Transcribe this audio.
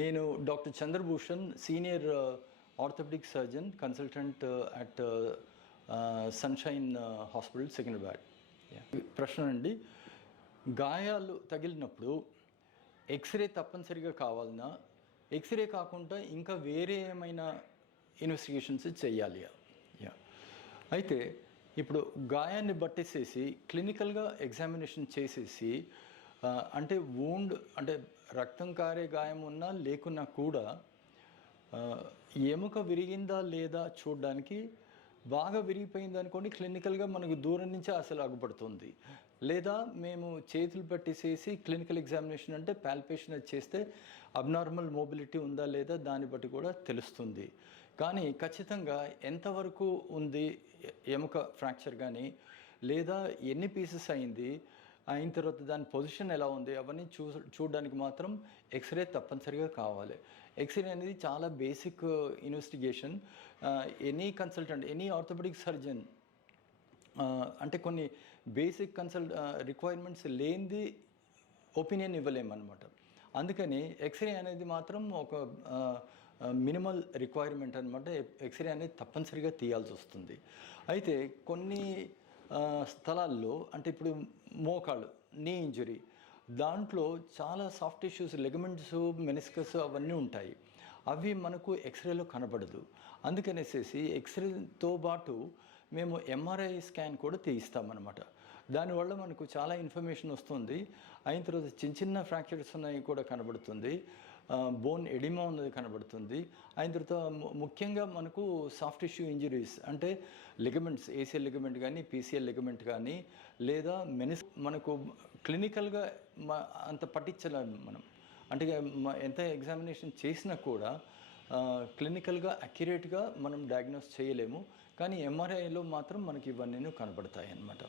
నేను doctor Chandrabhushan, senior orthopaedic surgeon, consultant at Sunshine hospital, Secunderabad. ప్రశ్న అండి, గాయాలు తగిలినప్పుడు ఎక్స్‌రే తప్పనిసరిగా కావాలనా? ఎక్స్‌రే కాకుండా ఇంకా వేరే ఏమైనా ఇన్వెస్టిగేషన్స్ చేయాలియా? అయితే ఇప్పుడు గాయాన్ని బట్టేసేసి క్లినికల్గా ఎగ్జామినేషన్ చేసేసి అంటే అంటే రక్తం కారే గాయం ఉన్నా లేకున్నా కూడా ఎముక విరిగిందా లేదా చూడడానికి, బాగా విరిగిపోయింది అనుకోండి క్లినికల్గా మనకు దూరం నుంచే అసలు అగుపడుతుంది. లేదా మేము చేతులు పట్టేసేసి క్లినికల్ ఎగ్జామినేషన్ అంటే పాల్పేషన్ చేస్తే అబ్నార్మల్ మొబిలిటీ ఉందా లేదా దాన్ని బట్టి కూడా తెలుస్తుంది. కానీ ఖచ్చితంగా ఎంతవరకు ఉంది ఎముక ఫ్రాక్చర్ కానీ, లేదా ఎన్ని పీసెస్ అయింది, అయిన తర్వాత దాని పొజిషన్ ఎలా ఉంది, అవన్నీ చూడడానికి మాత్రం ఎక్స్‌రే తప్పనిసరిగా కావాలి. ఎక్స్‌రే అనేది చాలా basic investigation. Any consultant, any orthopaedic surgeon అంటే కొన్ని బేసిక్ రిక్వైర్మెంట్స్ లేనిది ఒపీనియన్ ఇవ్వలేమన్నమాట. అందుకని ఎక్స్‌రే అనేది మాత్రం ఒక మినిమల్ రిక్వైర్మెంట్ అనమాట. ఎక్స్‌రే అనేది తప్పనిసరిగా తీయాల్సి వస్తుంది. అయితే కొన్ని స్థలాల్లో అంటే ఇప్పుడు మోకాళ్ళు, నీ ఇంజరీ, దాంట్లో చాలా సాఫ్ట్ టిష్యూస్, లిగమెంట్స్, మెనిస్కస్ అవన్నీ ఉంటాయి. అవి మనకు ఎక్స్‌రేలో కనబడదు. అందుకనేసేసి ఎక్స్‌రేతో పాటు మేము ఎంఆర్ఐ స్కాన్ కూడా తీయిస్తామన్నమాట. దానివల్ల మనకు చాలా ఇన్ఫర్మేషన్ వస్తుంది. అయిన తర్వాత చిన్న చిన్న ఫ్రాక్చర్స్ ఉన్నాయి కూడా కనబడుతుంది. బోన్ ఎడిమా ఉన్నది కనబడుతుంది. అయిన తర్వాత ముఖ్యంగా మనకు సాఫ్ట్ టిష్యూ ఇంజరీస్ అంటే లిగమెంట్స్, ఏసీఎల్ లిగమెంట్ కానీ, పీసీఎల్ లిగమెంట్ కానీ, లేదా మనకు క్లినికల్గా అంత పట్టించలేము మనం. అంటే ఎంత ఎగ్జామినేషన్ చేసినా కూడా క్లినికల్గా అక్యురేట్గా మనం డయాగ్నోస్ చేయలేము. కానీ ఎంఆర్ఐలో మాత్రం మనకి ఇవన్నీ కనబడతాయి అన్నమాట.